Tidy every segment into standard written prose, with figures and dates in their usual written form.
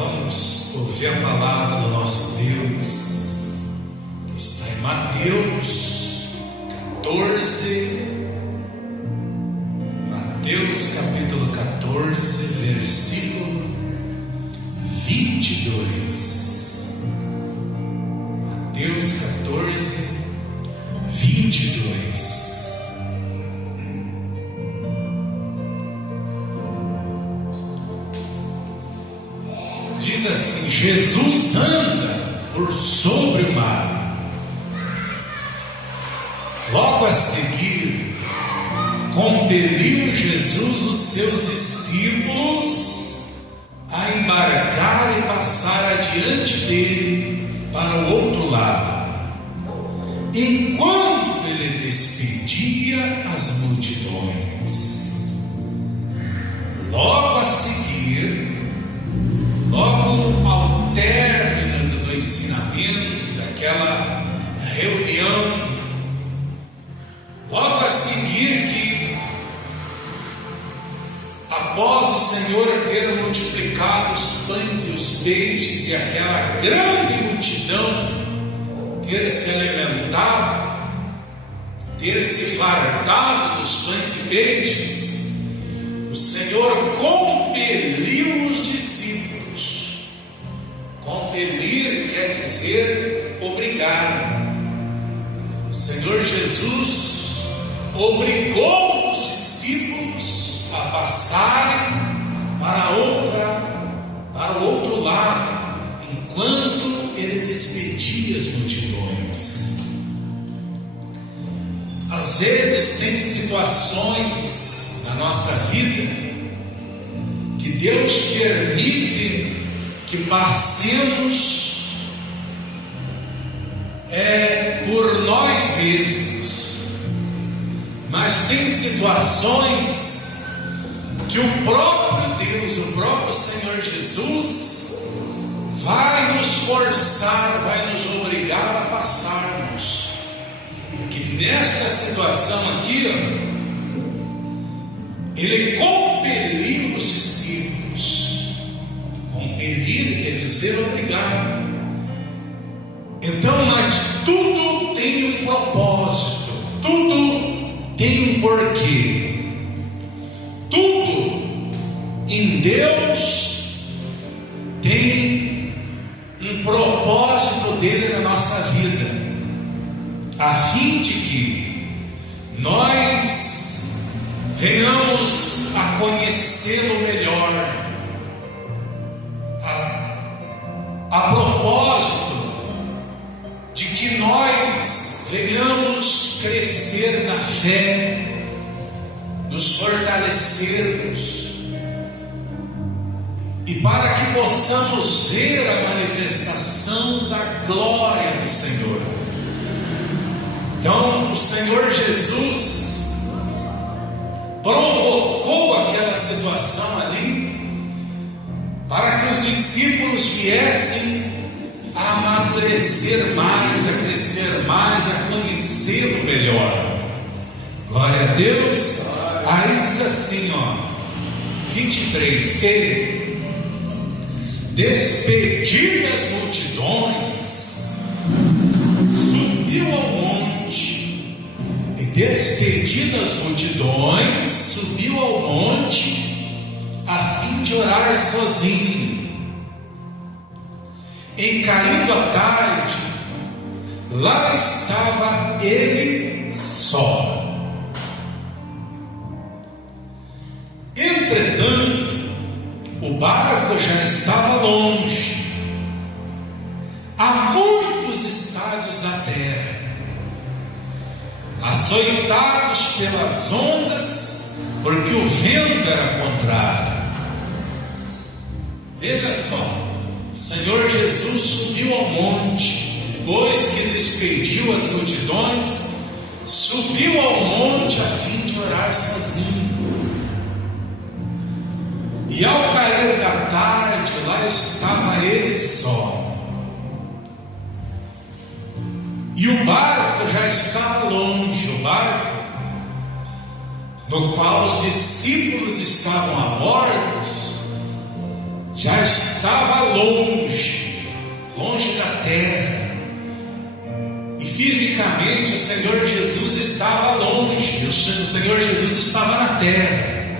Vamos ouvir a palavra do nosso Deus, que está em Mateus 14, Mateus capítulo 14, versículo 22. Mateus 14, 22. Diz assim: Jesus anda por sobre o mar. Logo a seguir, compeliu Jesus os seus discípulos a embarcar e passar adiante dele para o outro lado, enquanto ele despedia as multidões. Logo a seguir, logo ao término do ensinamento, daquela reunião, logo a seguir que, após o Senhor ter multiplicado os pães e os peixes, e aquela grande multidão ter se alimentado, ter se fartado dos pães e peixes, o Senhor compeliu os discípulos. Compelir quer dizer obrigar. O Senhor Jesus obrigou os discípulos a passarem para o outro lado, enquanto ele despedia as multidões. Às vezes tem situações na nossa vida que Deus permite que passemos por nós mesmos, mas tem situações que o próprio Deus, o próprio Senhor Jesus vai nos forçar, vai nos obrigar a passarmos. Porque nesta situação aqui, ele compeliu os discípulos. Compelir quer dizer obrigar. Então, mas tudo tem um propósito, tudo tem um porquê, tudo em Deus tem um propósito dele na nossa vida, a fim de que nós venhamos a conhecê-lo melhor, a propósito de que nós venhamos crescer na fé, nos fortalecermos, e para que possamos ver a manifestação da glória do Senhor. Então, o Senhor Jesus provocou aquela situação ali, para que os discípulos viessem a amadurecer mais, a crescer mais, a conhecê-lo melhor. Glória a Deus. Aí diz assim, 23, ele, despedido das multidões, subiu ao monte, e despedido das multidões, subiu ao monte, a fim de orar sozinho. Em caindo a tarde, lá estava ele só. Entretanto, o barco já estava longe, a muitos estádios da terra, açoitados pelas ondas, porque o vento era contrário. Veja só, o Senhor Jesus subiu ao monte, depois que despediu as multidões, subiu ao monte a fim de orar sozinho. E ao cair da tarde, lá estava ele só. E o barco já estava longe, o barco no qual os discípulos estavam a bordo, já estava longe da terra. E fisicamente o Senhor Jesus estava longe, o Senhor Jesus estava na terra,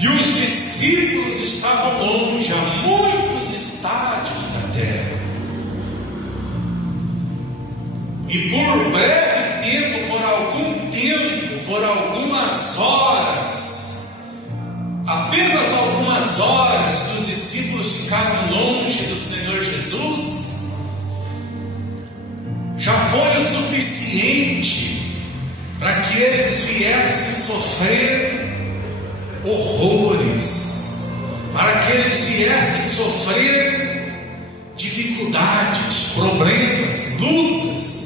e os discípulos estavam longe, a muitos estádios da terra. E por breve tempo, por algum tempo, por algumas horas, apenas algumas horas que os discípulos ficaram longe do Senhor Jesus, já foi o suficiente para que eles viessem sofrer horrores, para que eles viessem sofrer dificuldades, problemas, lutas.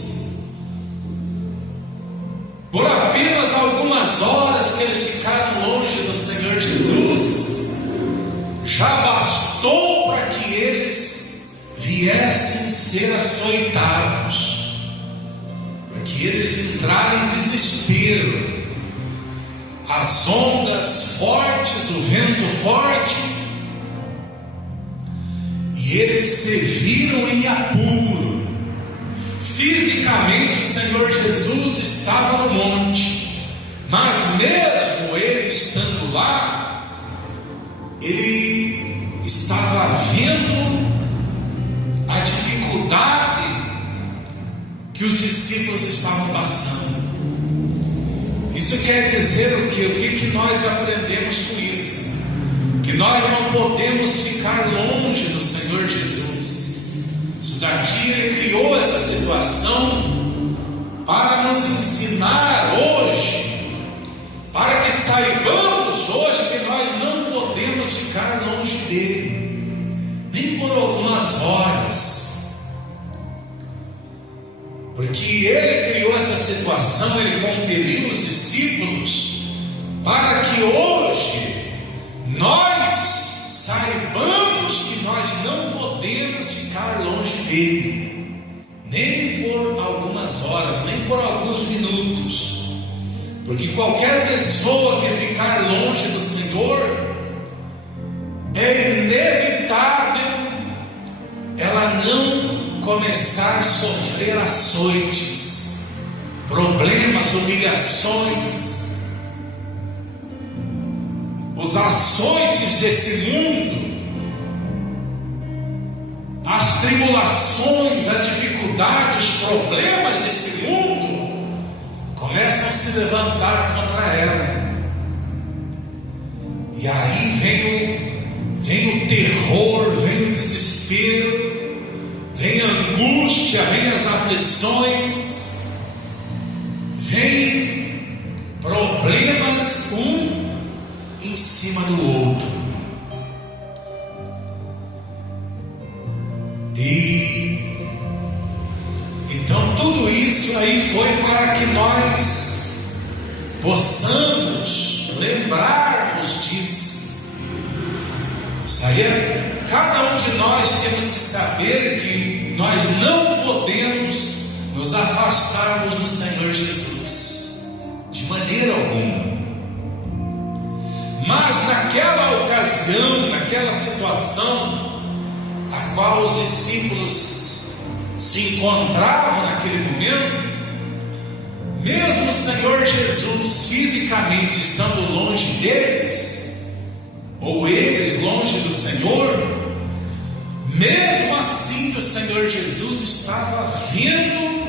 Por apenas algumas horas que eles ficaram longe do Senhor Jesus, já bastou para que eles viessem ser açoitados, que eles entraram em desespero, as ondas fortes, o vento forte, e eles se viram em apuro. Fisicamente o Senhor Jesus estava no monte, mas mesmo ele estando lá, ele estava vendo a dificuldade que os discípulos estavam passando. Isso quer dizer o quê? O que nós aprendemos com isso? Que nós não podemos ficar longe do Senhor Jesus. Isso daqui, Ele criou essa situação para nos ensinar hoje, para que saibamos hoje que nós não podemos ficar longe dEle, nem por algumas horas. Porque Ele criou essa situação, Ele compeliu os discípulos para que hoje nós saibamos que nós não podemos ficar longe dEle, nem por algumas horas, nem por alguns minutos. Porque qualquer pessoa que ficar longe do Senhor, é inevitável ela não começar a sofrer açoites, problemas, humilhações. Os açoites desse mundo, as tribulações, as dificuldades, os problemas desse mundo começam a se levantar contra ela. E aí vem o terror, vem o desespero, vem a angústia, vem as aflições, vem problemas um em cima do outro. E então tudo isso aí foi para que nós possamos lembrarmos disso. Isso aí cada um de nós temos que saber que nós não podemos nos afastarmos do Senhor Jesus, de maneira alguma. Mas naquela ocasião, naquela situação, a qual os discípulos se encontravam naquele momento, mesmo o Senhor Jesus fisicamente estando longe deles, ou eles longe do Senhor, mesmo assim o Senhor Jesus estava vendo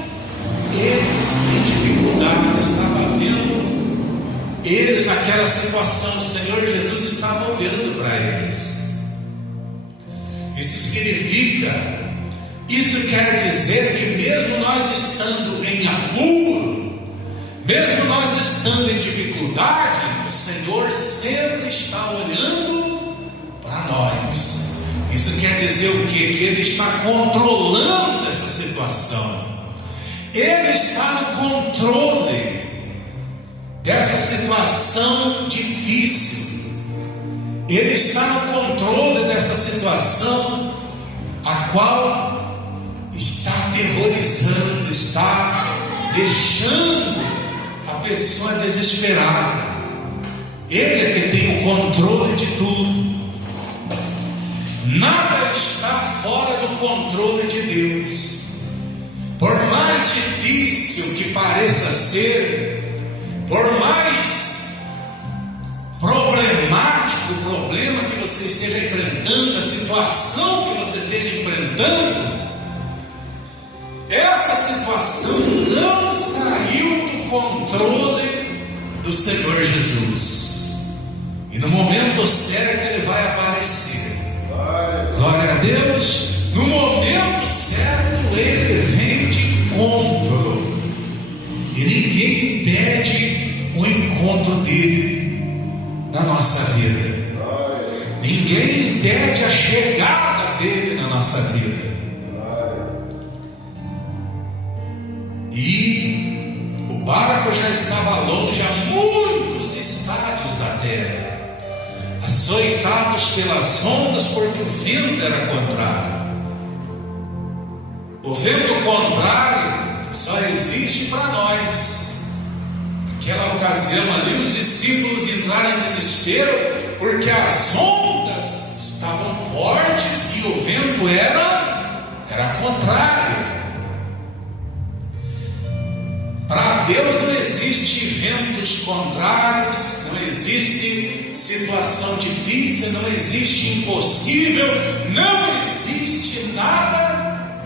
eles em dificuldade, estava vendo eles naquela situação. O Senhor Jesus estava olhando para eles. Isso significa, isso quer dizer que mesmo nós estando em apuro, mesmo nós estando em dificuldade, o Senhor sempre está olhando para nós. Isso quer dizer o quê? Que Ele está controlando essa situação. Ele está no controle dessa situação difícil. Ele está no controle dessa situação a qual está aterrorizando, está deixando a pessoa desesperada. Ele é que tem o controle de tudo. Nada está fora do controle de Deus. Por mais difícil que pareça ser, por mais problemático o problema que você esteja enfrentando, a situação que você esteja enfrentando, essa situação não saiu do controle do Senhor Jesus. E no momento certo Ele vai aparecer. Glória a Deus. No momento certo Ele vem de encontro. E ninguém impede o encontro dele na nossa vida. Ninguém impede a chegada dele na nossa vida. E o barco já estava longe a muitos estádios da terra, açoitados pelas ondas, porque o vento era contrário. O vento contrário só existe para nós. Naquela ocasião ali, os discípulos entraram em desespero, porque as ondas estavam fortes e o vento era contrário. Para Deus não existe ventos contrários, não existe situação difícil, não existe impossível, não existe nada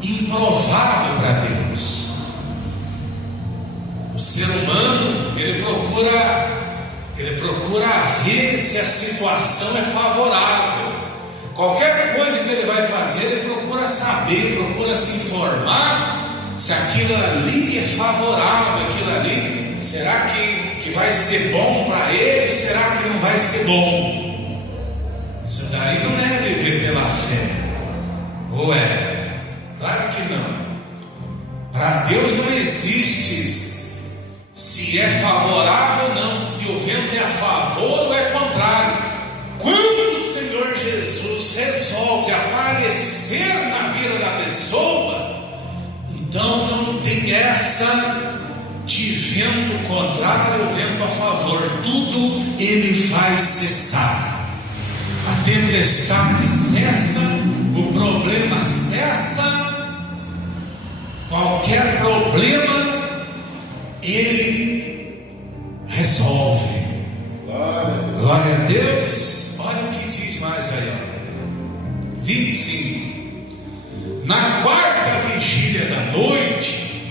improvável para Deus. O ser humano, ele procura ver se a situação é favorável. Qualquer coisa que ele vai fazer, ele procura saber, procura se informar se aquilo ali é favorável, aquilo ali, será que vai ser bom para ele? Será que não vai ser bom? Isso daí não é viver pela fé, ou é? Claro que não. Para Deus não existe se é favorável ou não, se o vento é a favor ou é contrário. Quando o Senhor Jesus resolve aparecer na vida da pessoa, então não tem essa de vento contrário ou vento a favor. Tudo Ele faz cessar. A tempestade cessa, o problema cessa. Qualquer problema Ele resolve. Glória a Deus. Olha o que diz mais aí, 25. Na quarta vigília da noite,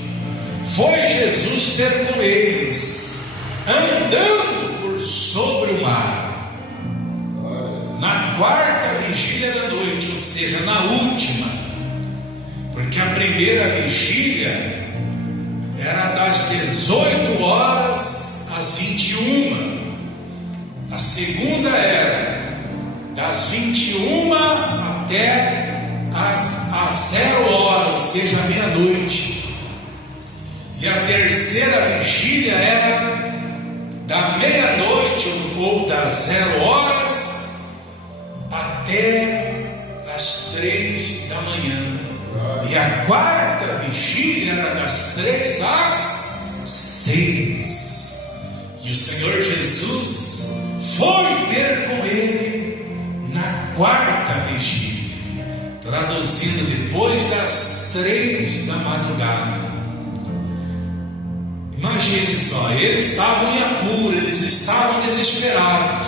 foi Jesus ter com eles, andando por sobre o mar. Na quarta vigília da noite, ou seja, na última, porque a primeira vigília era das 18 horas às 21. A segunda era das 21 até às 0 hora, ou seja, meia-noite. E a terceira vigília era da meia-noite ou das 0 horas até as 3 da manhã. E a quarta vigília era das 3 às 6. E o Senhor Jesus foi ter com ele na quarta vigília, traduzindo, depois das 3 da madrugada. Imagine só, eles estavam em apuro, eles estavam desesperados.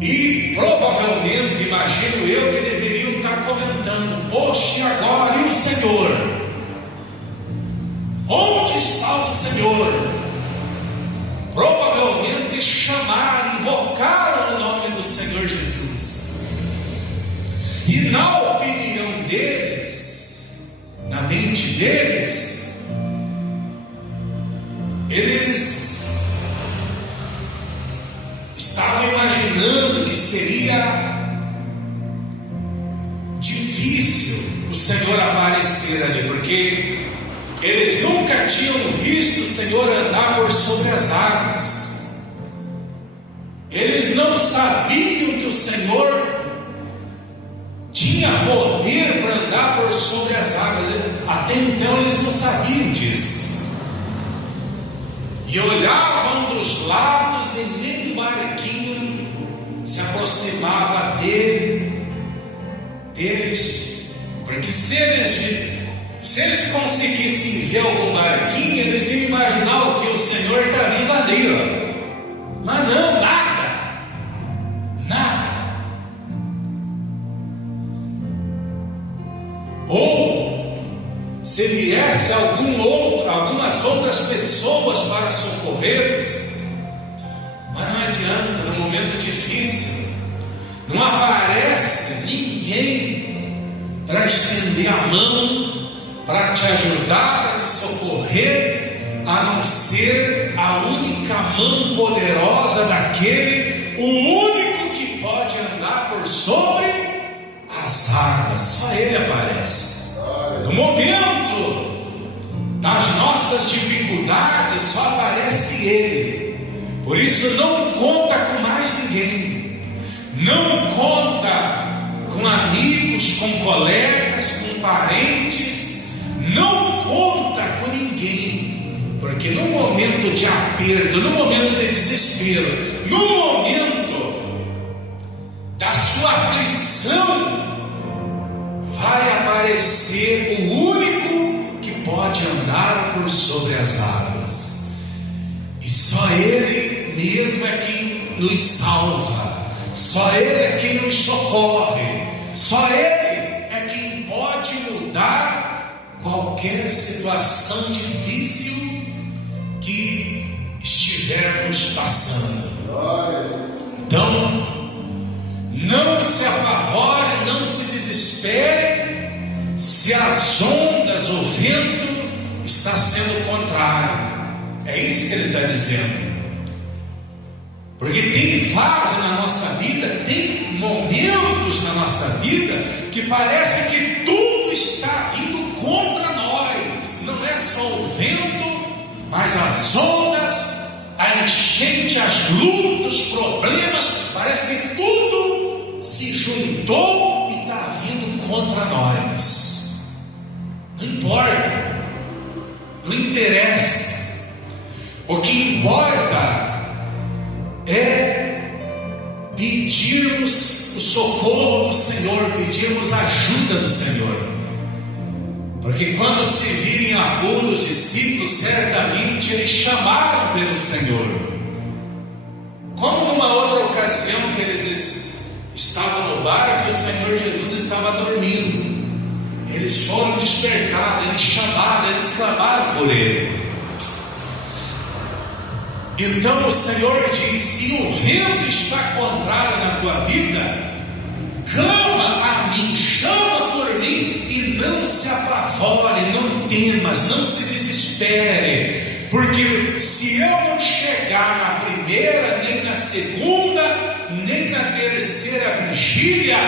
E provavelmente, imagino eu, que deveriam estar comentando: poxa, e agora? E o Senhor? Onde está o Senhor? Provavelmente chamaram, invocaram o nome do Senhor Jesus. E na opinião deles, na mente deles, eles estavam imaginando que seria difícil o Senhor aparecer ali, porque eles nunca tinham visto o Senhor andar por sobre as águas. Eles não sabiam que o Senhor tinha poder para andar por sobre as águas. Até então eles não sabiam disso. E olhavam dos lados e nem um barquinho se aproximava deles, porque se eles conseguissem ver algum barquinho, eles iam imaginar o que o Senhor está vindo ali, ó. Mas não, nada. Ou se viesse algumas outras pessoas para socorrê-los, mas não adianta, no momento difícil, não aparece ninguém para estender a mão, para te ajudar, para te socorrer, a não ser a única mão poderosa daquele, o único que pode andar por sobre as águas. Só Ele aparece. No momento das nossas dificuldades, só aparece Ele. Por isso não conta com mais ninguém, não conta com amigos, com colegas, com parentes, não conta com ninguém, porque no momento de aperto, no momento de desespero, no momento da sua aflição, vai aparecer o único que pode andar por sobre as águas, e só Ele mesmo é quem nos salva, só Ele é quem nos socorre, só Ele é quem pode mudar qualquer situação difícil que estivermos passando. Então, não se apavore, não se desespere se as ondas, o vento está sendo contrário. É isso que ele está dizendo. Porque tem fase na nossa vida, tem momentos na nossa vida que parece que tudo está vindo contra nós. Não é só o vento, mas as ondas, a enchente, as lutas, os problemas, parece que tudo se juntou e está vindo contra nós. Não importa, não interessa. O que importa é pedirmos o socorro do Senhor, pedirmos a ajuda do Senhor. Porque quando se virem a apuros, os discípulos certamente eles chamaram pelo Senhor. Como numa outra ocasião que eles estavam no barco e o Senhor Jesus estava dormindo, eles foram despertados, eles chamaram, eles clamaram por Ele. Então o Senhor diz: se o vento está contrário na tua vida, clama a mim, chama por mim e não se apavore, não temas, não se desespere, porque se eu não chegar na primeira, nem na segunda, nem na terceira vigília,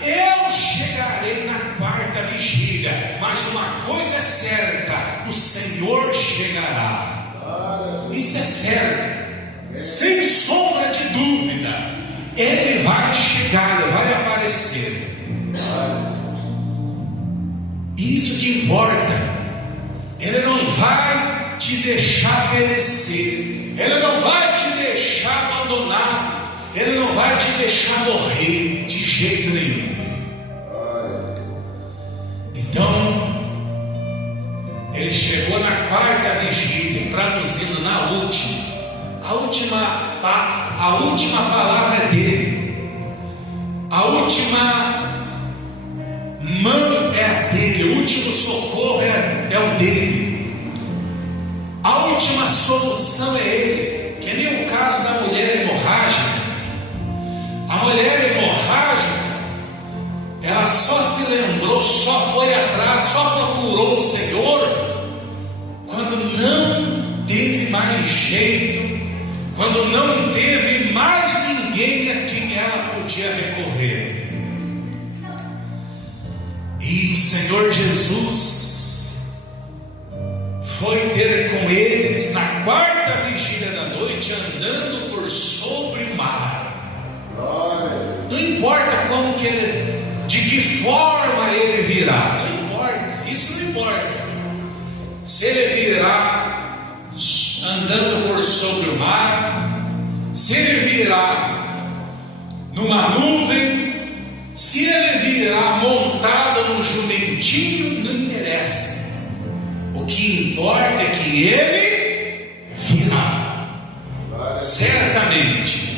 eu chegarei na quarta vigília. Mas uma coisa é certa: o Senhor chegará. Isso é certo, sem sombra de dúvida. Ele vai chegar, Ele vai aparecer. Isso que importa. Ele não vai te deixar perecer, Ele não vai te deixar abandonado, Ele não vai te deixar morrer de jeito nenhum. Então Ele chegou na quarta vigília, traduzindo na última. A última palavra é dele. A última mão é a dele. O último socorro é o dele. A última solução é ele. Que nem o caso da mulher hemorrágica. A mulher hemorrágica, ela só se lembrou, só foi atrás, só procurou o Senhor quando não teve mais jeito, quando não teve mais ninguém a quem ela podia recorrer. E o Senhor Jesus foi ter com eles na quarta vigília da noite, andando por sobre o mar. Não importa como que ele, de que forma ele virá, não importa, isso não importa. Se ele virá andando por sobre o mar, se ele virá numa nuvem, se ele virá montado num jumentinho, não interessa. O que importa é que ele virá, certamente.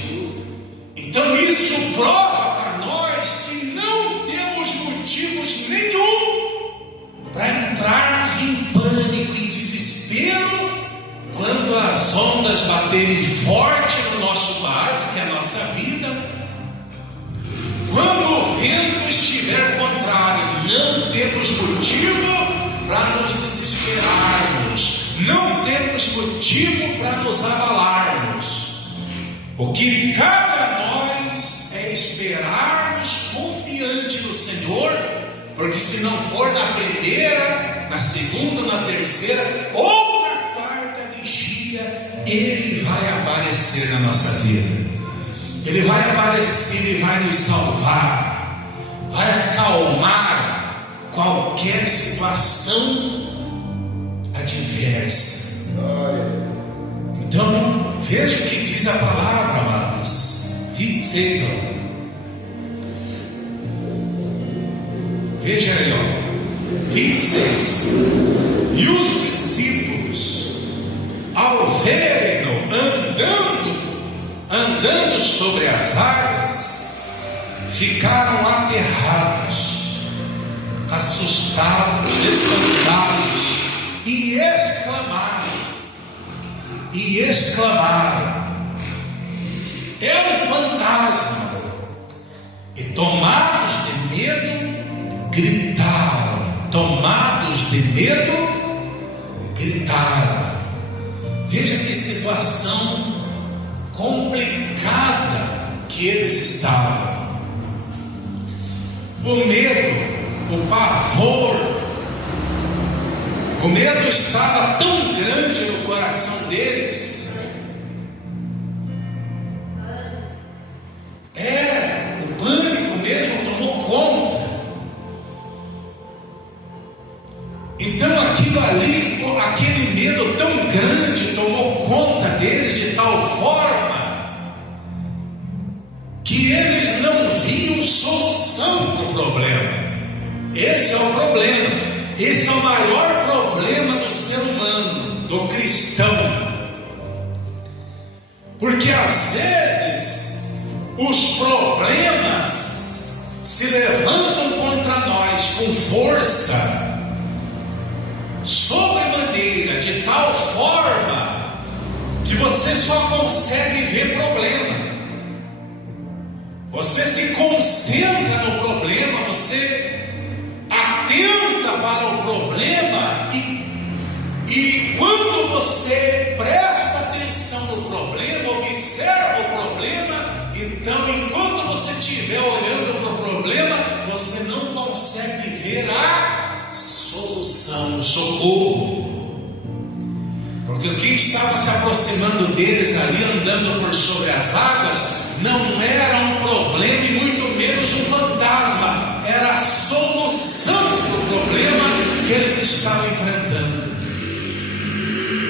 Então isso prova para nós que não temos motivos nenhum para entrarmos em pânico e desespero quando as ondas baterem forte no nosso barco, que é a nossa vida. Quando o vento estiver contrário, não temos motivo para nos desesperarmos, não temos motivo para nos abalarmos. O que cabe a nós é esperarmos confiante no Senhor, porque se não for na primeira, na segunda, na terceira ou na quarta vigia, Ele vai aparecer na nossa vida. Ele vai aparecer e vai nos salvar, vai acalmar qualquer situação adversa. Então, veja o que diz a palavra, amados. 26, ó. Veja aí, ó. 26. E os discípulos, ao verem-no andando sobre as águas, ficaram aterrados, assustados, espantados, e exclamaram: é um fantasma. E tomados de medo, gritaram. Veja que situação complicada que eles estavam. O medo, o pavor, o medo estava tão grande no coração deles. O pânico mesmo tomou conta. Então aquele medo tão grande tomou conta deles de tal forma que eles não viam solução para o problema. Esse é o problema. Esse é o maior problema do ser humano, do cristão. Porque às vezes os problemas se levantam contra nós com força, sobremaneira, de tal forma que você só consegue ver problema. Você se concentra no problema, você atenta para o problema e quando você presta atenção no problema, observa o problema, então enquanto você estiver olhando para o problema, você não consegue ver a solução, o socorro. Porque o que estava se aproximando deles ali, andando por sobre as águas, não era um problema e muito menos um fantasma, era a solução para o problema que eles estavam enfrentando.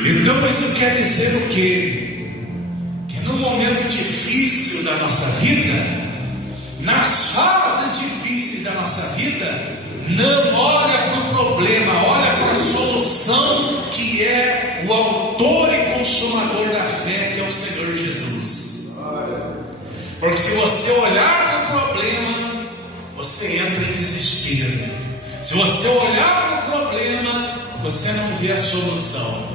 Então isso quer dizer o quê? Que no momento difícil da nossa vida, nas fases difíceis da nossa vida, não olha para o problema, olha para a solução, que é o autor e consumador da fé, que é o Senhor Jesus. Porque se você olhar para o problema, você entra em desespero. Se você olhar para o problema, você não vê a solução.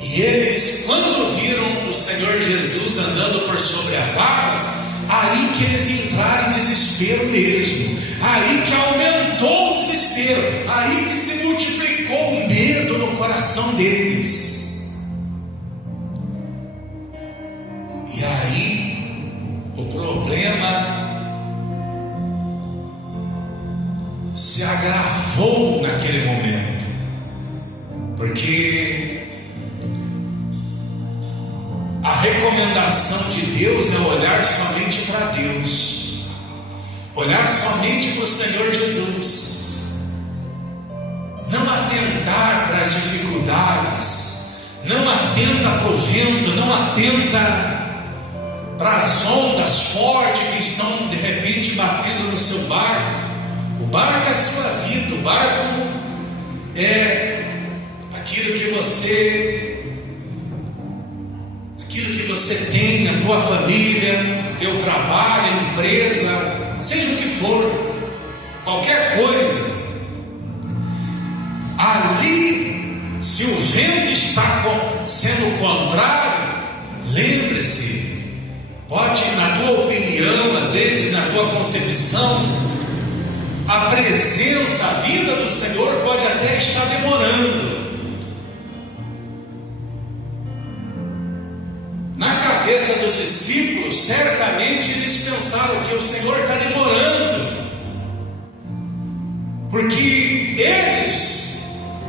E eles, quando viram o Senhor Jesus andando por sobre as águas, aí que eles entraram em desespero mesmo, aí que aumentou o desespero, aí que se multiplicou o medo no coração deles. E aí o problema se agravou naquele momento, porque a recomendação de Deus é olhar somente para Deus, olhar somente para o Senhor Jesus, não atentar para as dificuldades, não atenta para o vento, não atenta para as ondas fortes que estão de repente batendo no seu barco. O barco é a sua vida, o barco é aquilo que você tem, a tua família, teu trabalho, empresa, seja o que for, qualquer coisa. Ali, se o vento está sendo contrário, lembre-se, pode, na tua opinião, às vezes na tua concepção, a presença, a vida do Senhor pode até estar demorando. Na cabeça dos discípulos, certamente eles pensaram que o Senhor está demorando, porque eles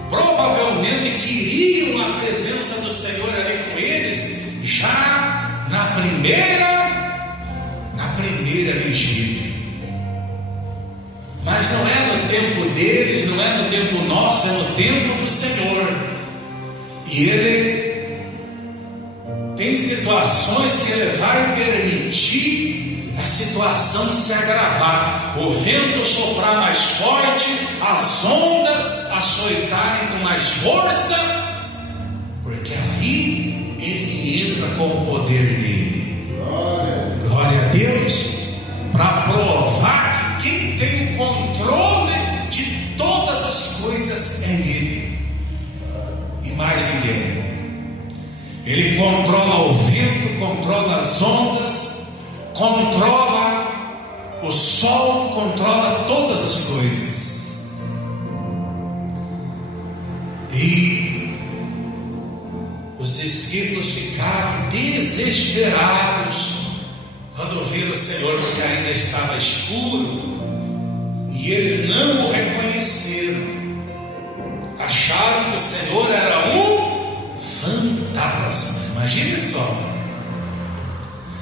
provavelmente queriam a presença do Senhor ali com eles, já na primeira vigília. Mas não é no tempo deles, não é no tempo nosso, é no tempo do Senhor. E Ele tem situações que Ele vai permitir a situação se agravar, o vento soprar mais forte, as ondas açoitarem com mais força, porque aí Ele entra com o poder dele. Glória a Deus, para provar que quem tem o controle de todas as coisas é Ele e mais ninguém. Ele controla o vento, controla as ondas, controla o sol, controla todas as coisas. E os discípulos ficaram desesperados quando viram o Senhor, porque ainda estava escuro e eles não o reconheceram. Acharam que o Senhor era um fantasma. Imagine só.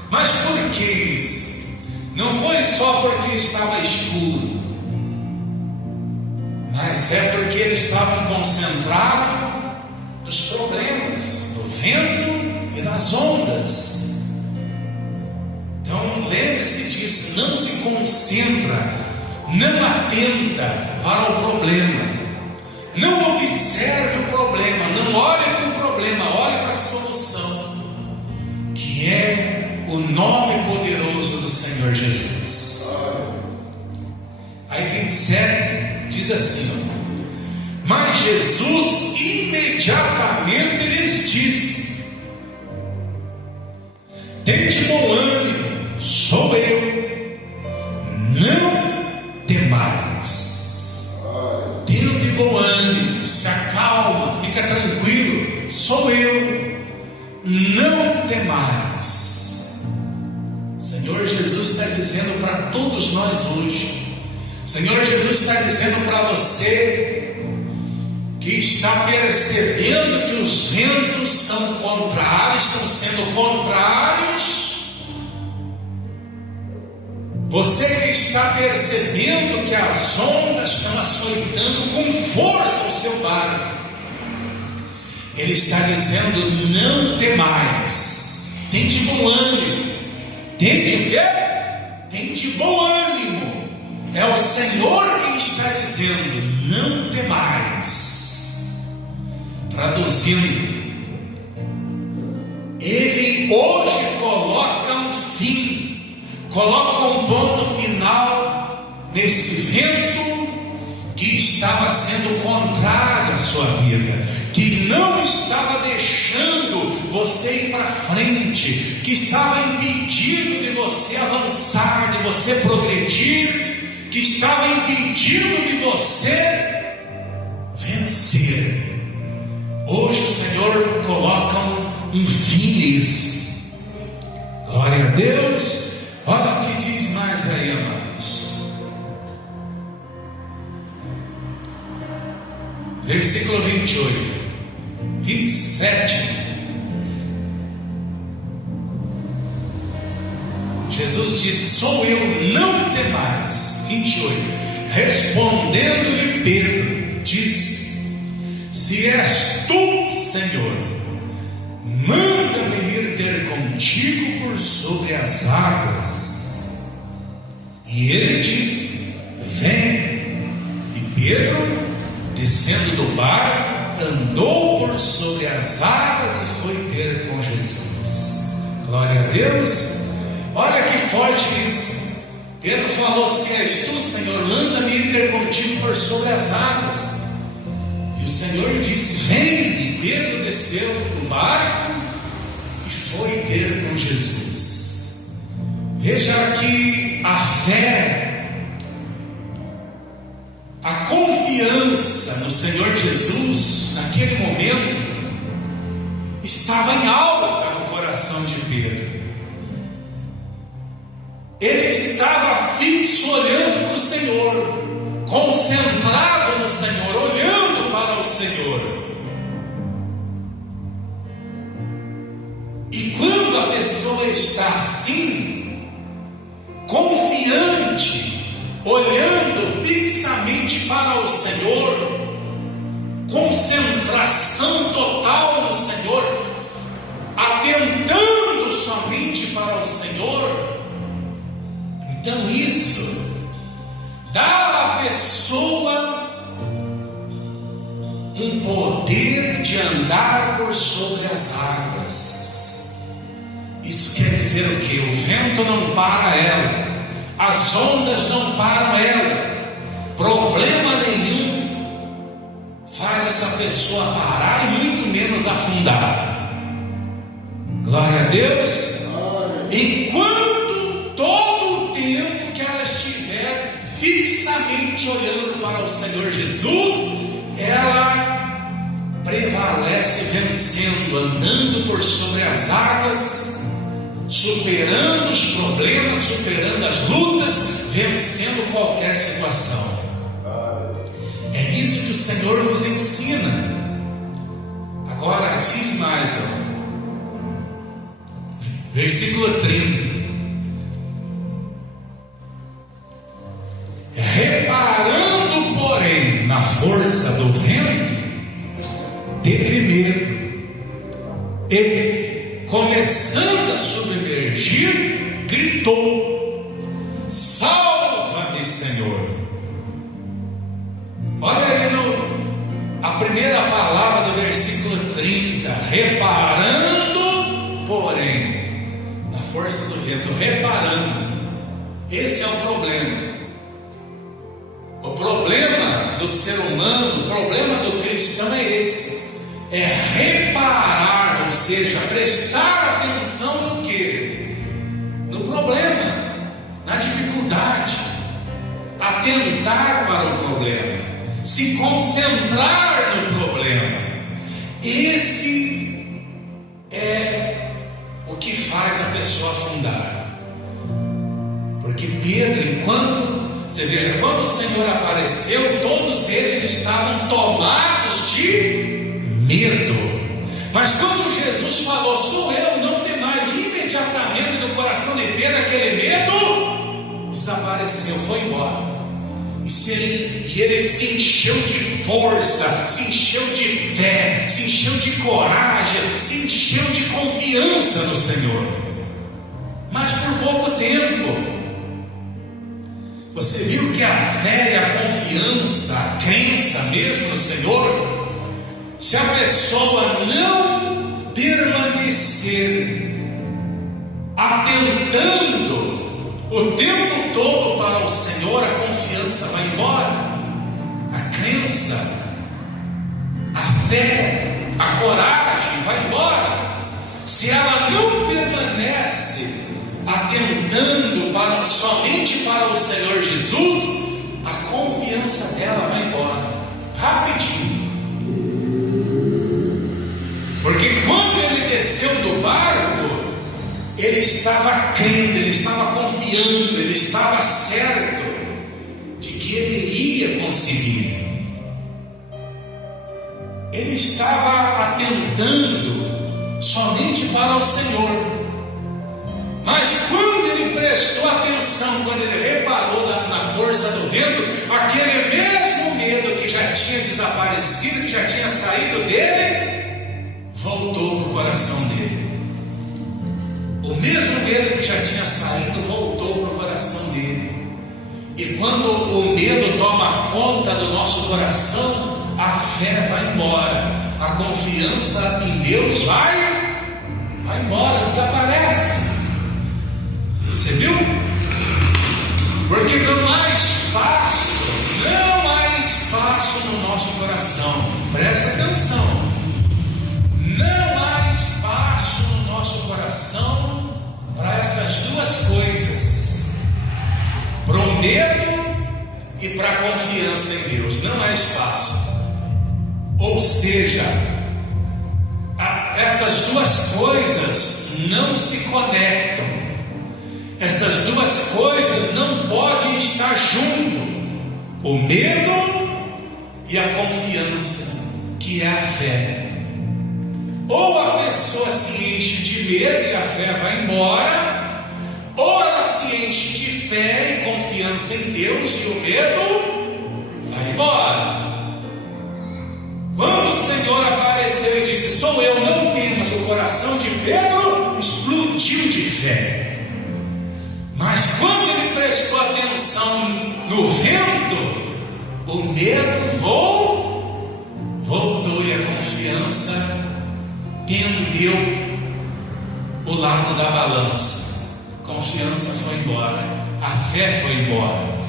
Mas por que isso? Não foi só porque estava escuro, mas é porque eles estavam concentrados nos problemas, no vento e nas ondas. Então lembre-se disso, não se concentra, não atenta para o problema, não observe o problema, não olhe para o problema, olhe para a solução, que é o nome poderoso do Senhor Jesus. Aí 27 diz assim: mas Jesus imediatamente lhes disse: tende bom ânimo, sou eu, não temais. Tende bom ânimo, se acalma, fica tranquilo, sou eu, não temais. Senhor Jesus está dizendo para todos nós hoje, Senhor Jesus está dizendo para você que está percebendo que os ventos são contrários, estão sendo contrários. Você que está percebendo que as ondas estão açoitando com força o seu barco, Ele está dizendo: não temais, tende bom ânimo. Tende o quê? Tende bom ânimo. É o Senhor quem está dizendo: não temais. Traduzindo, Ele hoje coloca um fim, coloca um ponto final nesse vento que estava sendo contrário à sua vida, que não estava deixando você ir para frente, que estava impedindo de você avançar, de você progredir, que estava impedindo de você vencer. Hoje o Senhor coloca um fim nisso. Glória a Deus. Olha o que diz mais aí, amados. Versículo 28, 27. Jesus disse: sou eu, não temais. 28. Respondendo-lhe Pedro, disse: se és tu, Senhor, manda-me ir ter contigo por sobre as águas. E ele disse: vem. E Pedro, descendo do barco, andou por sobre as águas e foi ter com Jesus. Glória a Deus. Olha que forte isso. Pedro falou: se és tu, Senhor, manda-me ir ter contigo por sobre as águas. E o Senhor disse: vem. E Pedro desceu do barco e foi ter com Jesus. Veja que a fé, a confiança no Senhor Jesus, naquele momento, estava em alta no coração de Pedro. Ele estava fixo, olhando para o Senhor, concentrado no Senhor, olhando para o Senhor. E quando a pessoa está assim, confiante, olhando fixamente para o Senhor, concentração total no Senhor, atentando somente para o Senhor, então isso dá à pessoa um poder de andar por sobre as águas. Isso quer dizer o que? O vento não para ela, as ondas não param ela, problema nenhum faz essa pessoa parar e muito menos afundar. Glória a Deus. Enquanto todo o tempo que ela estiver fixamente olhando para o Senhor Jesus, ela prevalece vencendo, andando por sobre as águas, superando os problemas, superando as lutas, vencendo qualquer situação. É isso que o Senhor nos ensina. Agora diz mais, versículo 30. Reparando, porém, na força do vento, teve medo e, começando a submergir, gritou: salva-me, Senhor. Olha aí a primeira palavra do versículo 30. Reparando, porém, na força do vento, reparando. Esse é o problema. O problema do ser humano, o problema do cristão é esse: é reparar, ou seja, prestar atenção no quê? No problema, na dificuldade, atentar para o problema, se concentrar no problema. Esse é o que faz a pessoa afundar. Porque Pedro, enquanto você veja, quando o Senhor apareceu, todos eles estavam tomados de medo. Mas quando Jesus falou: sou eu, não temais, imediatamente no coração de Pedro aquele medo desapareceu, foi embora. E ele se encheu de força, se encheu de fé, se encheu de coragem, se encheu de confiança no Senhor. Mas por pouco tempo. Você viu que a fé e a confiança, a crença mesmo no Senhor, se a pessoa não permanecer atentando o tempo todo para o Senhor, a confiança vai embora, a crença, a fé, a coragem vai embora. Se ela não permanece atentando somente para o Senhor Jesus, a confiança dela vai embora rapidinho. Porque quando ele desceu do barco, ele estava crendo, ele estava confiando, ele estava certo de que ele iria conseguir. Ele estava atentando somente para o Senhor. Mas quando ele prestou atenção, quando ele reparou na força do vento, aquele mesmo medo que já tinha desaparecido, que já tinha saído dele, voltou para o coração dele. O mesmo medo que já tinha saído voltou para o coração dele. E quando o medo toma conta do nosso coração, a fé vai embora, a confiança em Deus vai embora, desaparece. Você viu? Porque não há espaço no nosso coração. Presta atenção. Não há espaço no nosso coração para essas duas coisas: para o medo e para a confiança em Deus. Não há espaço. Ou seja, essas duas coisas não se conectam. Essas duas coisas não podem estar junto. O medo e a confiança, que é a fé. Ou a pessoa se enche de medo e a fé vai embora, ou ela se enche de fé e confiança em Deus e o medo vai embora. Quando o Senhor apareceu e disse: sou eu, não temas, o coração de Pedro explodiu de fé. Mas quando ele prestou atenção no vento, o medo voltou e a confiança pendeu o lado da balança. A confiança foi embora, a fé foi embora.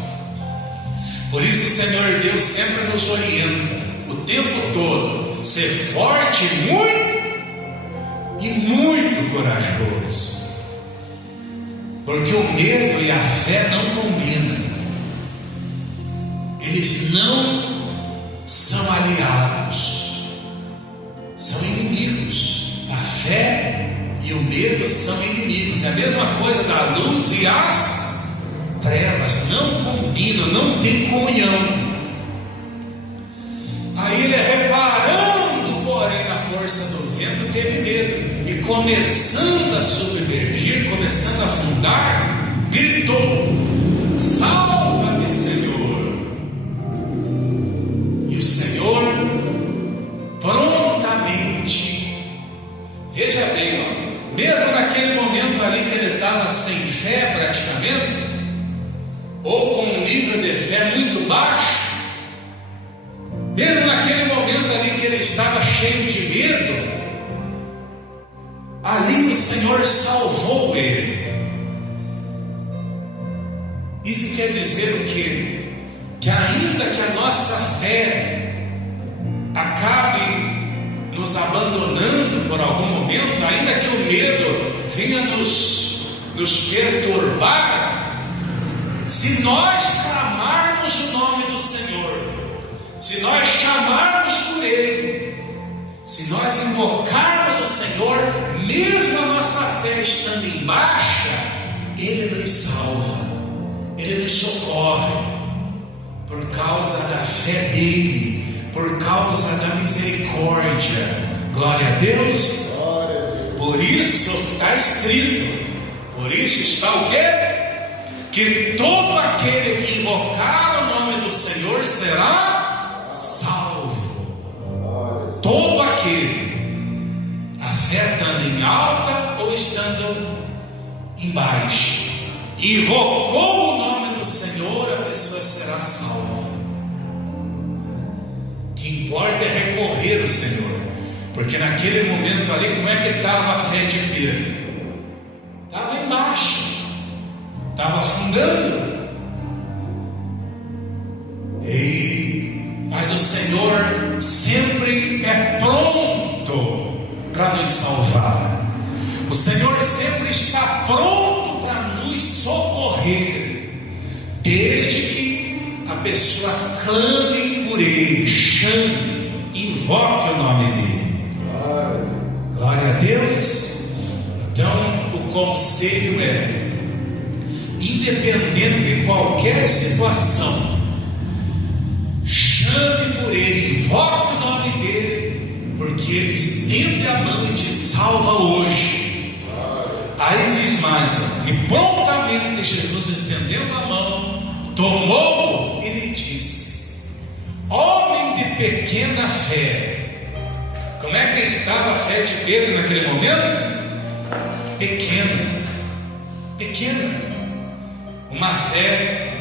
Por isso o Senhor Deus sempre nos orienta o tempo todo: ser forte e muito corajoso. Porque o medo e a fé não combinam. Eles não são aliados, são inimigos. A fé e o medo são inimigos. É a mesma coisa da luz e as trevas. Não combinam, não tem comunhão. Aí ele, reparando, porém, na força do vento, teve medo. E começando a submergir, começando a afundar, gritou: salva-me, Senhor. E o Senhor prontamente, veja bem, mesmo naquele momento ali que ele estava sem fé praticamente, ou com um nível de fé muito baixo, mesmo naquele momento ali que ele estava cheio de medo, ali o Senhor salvou ele. Isso quer dizer o quê? Que ainda que a nossa fé acabe nos abandonando por algum momento, ainda que o medo venha nos perturbar, se nós clamarmos o nome do Senhor, se nós chamarmos por Ele, se nós invocarmos o Senhor, mesmo a nossa fé estando em baixa, Ele nos salva, Ele nos socorre, por causa da fé dEle, por causa da misericórdia. Glória a Deus. Por isso está escrito, por isso está o quê? Que todo aquele que invocar o nome do Senhor será salvo. Todo aquele, a fé estando em alta ou estando em baixa, invocou o nome do Senhor, a pessoa será salva. O que importa é recorrer ao Senhor, porque naquele momento ali, como é que estava a fé de Pedro? Estava embaixo, estava afundando. Mas o Senhor sempre é pronto para nos salvar. O Senhor sempre está pronto para nos socorrer, desde que a pessoa clame por Ele, chame, invoque o nome dEle. Glória a Deus. Então o conselho é: independente de qualquer situação, chame por Ele, invoque o nome dEle, porque Ele estende a mão e te salva hoje. Aí diz mais: e prontamente Jesus, estendendo a mão, tomou-o e lhe disse: homem de pequena fé, Como é que estava a fé de Pedro naquele momento? Pequena. Uma fé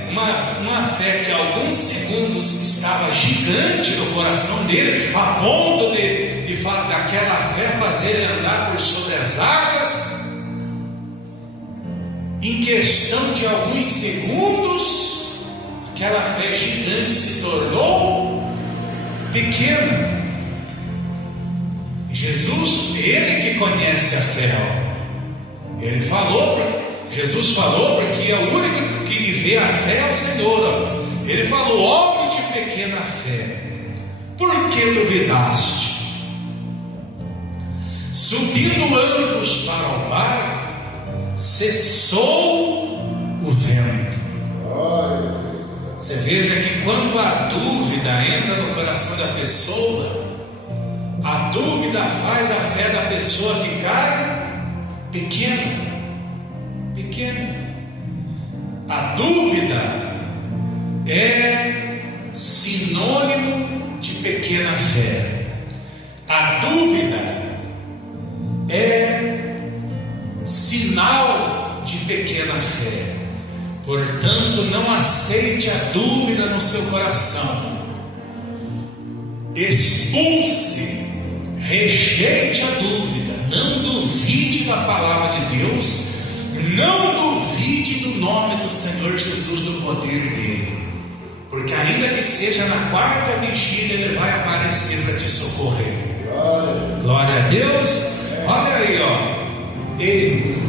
que alguns segundos estava gigante no coração dele, a ponto de daquela fé fazer ele andar por sobre as águas. Em questão de alguns segundos, aquela fé gigante se tornou pequena. Jesus, ele que conhece a fé, Jesus falou, porque é o único que vê a fé é o Senhor. Ele falou: homem de pequena fé, por que duvidaste? Subindo ambos para o barco, cessou o vento. Você veja que quando a dúvida entra no coração da pessoa, a dúvida faz a fé da pessoa ficar pequena. A dúvida é sinônimo de pequena fé. A dúvida é sinal de pequena fé. Portanto, não aceite a dúvida no seu coração. Expulse, rejeite a dúvida. Não duvide da palavra de Deus. Não duvide do nome do Senhor Jesus, do poder dele. Porque ainda que seja na quarta vigília, ele vai aparecer para te socorrer. Glória a Deus. Olha aí, ele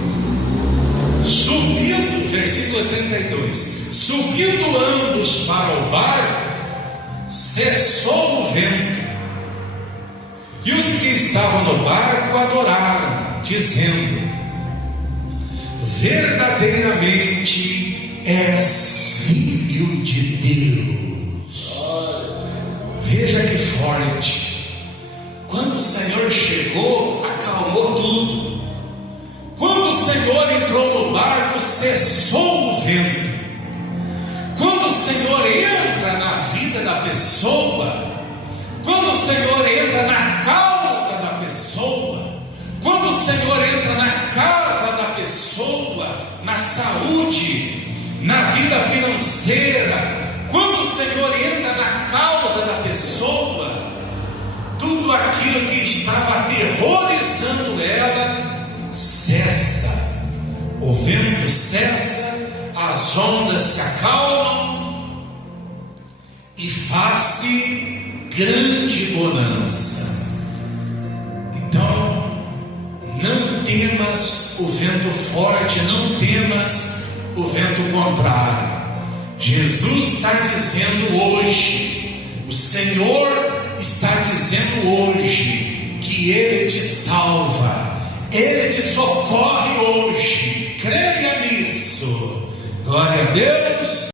subindo, versículo 32, subindo ambos para o barco, cessou o vento, e os que estavam no barco adoraram, dizendo: verdadeiramente és filho de Deus. Veja que forte. Quando o Senhor chegou, acalmou tudo. Quando o Senhor entrou no barco, cessou o vento. Quando o Senhor entra na vida da pessoa, quando o Senhor entra na causa da pessoa, quando o Senhor entra na casa da pessoa, na saúde, na vida financeira, quando o Senhor entra na causa da pessoa, tudo aquilo que estava aterrorizando ela cessa. O vento cessa, as ondas se acalmam e faz-se grande bonança. Então, não temas o vento forte, não temas o vento contrário. Jesus está dizendo hoje, o Senhor está dizendo hoje, que Ele te salva, Ele te socorre hoje. Creia nisso. Glória a Deus.